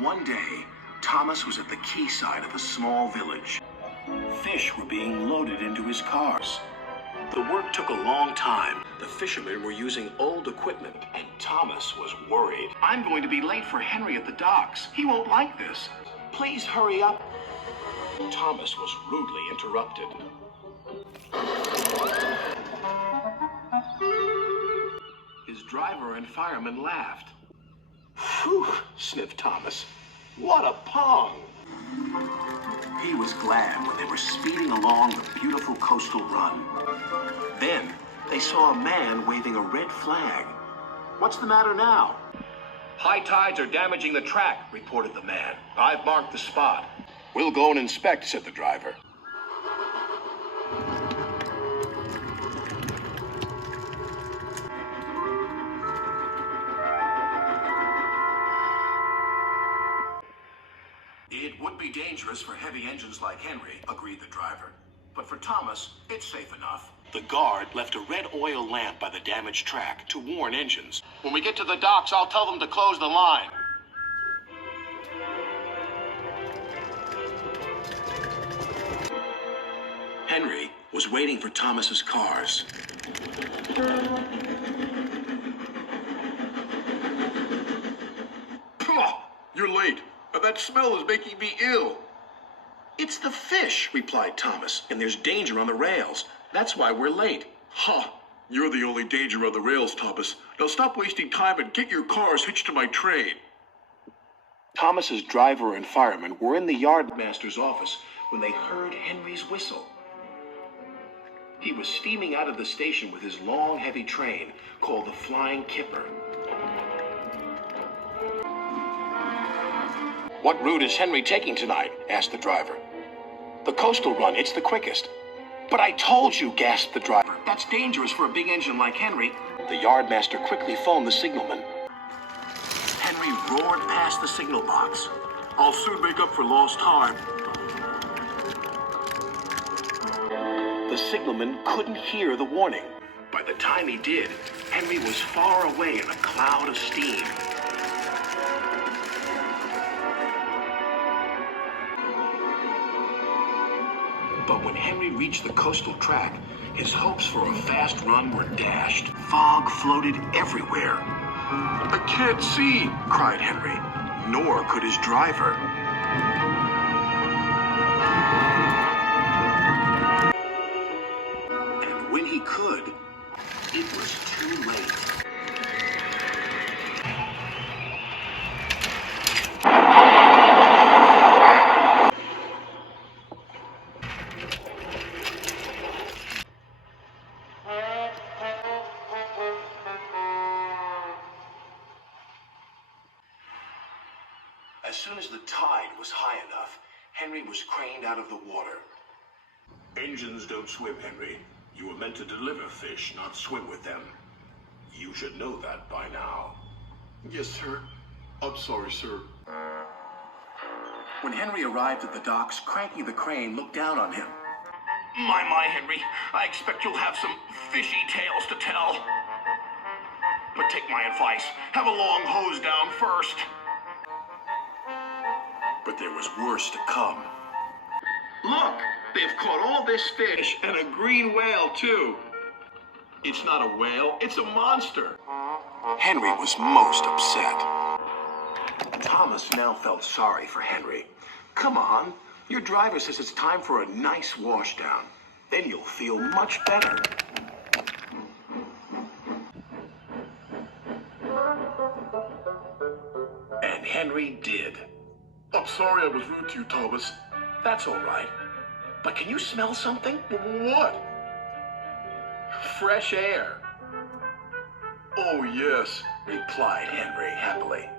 One day, Thomas was at the quayside of a small village. Fish were being loaded into his cars. The work took a long time. The fishermen were using old equipment, and Thomas was worried. "I'm going to be late for Henry at the docks. He won't like this. Please hurry up." Thomas was rudely interrupted. His driver and fireman laughed. "Phew," sniffed Thomas. "What a pong!" He was glad when they were speeding along the beautiful coastal run. Then they saw a man waving a red flag. "What's the matter now?" "High tides are damaging the track," reported the man. "I've marked the spot." "We'll go and inspect," said the driver. "It would be dangerous for heavy engines like Henry," agreed the driver. "But for Thomas, it's safe enough." The guard left a red oil lamp by the damaged track to warn engines. "When we get to the docks, I'll tell them to close the line." Henry was waiting for Thomas's cars. "You're late. That smell is making me ill." "It's the fish," replied Thomas, "and there's danger on the rails. That's why we're late." "Ha! You're the only danger on the rails, Thomas. Now stop wasting time and get your cars hitched to my train." Thomas's driver and fireman were in the yardmaster's office when they heard Henry's whistle. He was steaming out of the station with his long, heavy train called the Flying Kipper. "What route is Henry taking tonight?" asked the driver. "The coastal run. It's the quickest." "But I told you," gasped the driver. "That's dangerous for a big engine like Henry." The yardmaster quickly phoned the signalman. Henry roared past the signal box. "I'll soon make up for lost time." The signalman couldn't hear the warning. By the time he did, Henry was far away in a cloud of steam. But when Henry reached the coastal track, his hopes for a fast run were dashed. Fog floated everywhere. "I can't see," cried Henry. Nor could his driver. And when he could, it was too late. As soon as the tide was high enough, Henry was craned out of the water. "Engines don't swim, Henry. You were meant to deliver fish, not swim with them. You should know that by now." "Yes, sir. I'm sorry, sir." When Henry arrived at the docks, Cranky the Crane looked down on him. My, Henry. I expect you'll have some fishy tales to tell. But take my advice. Have a long hose down first." But there was worse to come. "Look, they've caught all this fish, and a green whale, too." "It's not a whale, it's a monster." Henry was most upset. Thomas now felt sorry for Henry. "Come on, your driver says it's time for a nice washdown. Then you'll feel much better." And Henry did. "I'm sorry I was rude to you, Thomas." "That's all right. But can you smell something?" "What?" "Fresh air." "Oh, yes," replied Henry happily.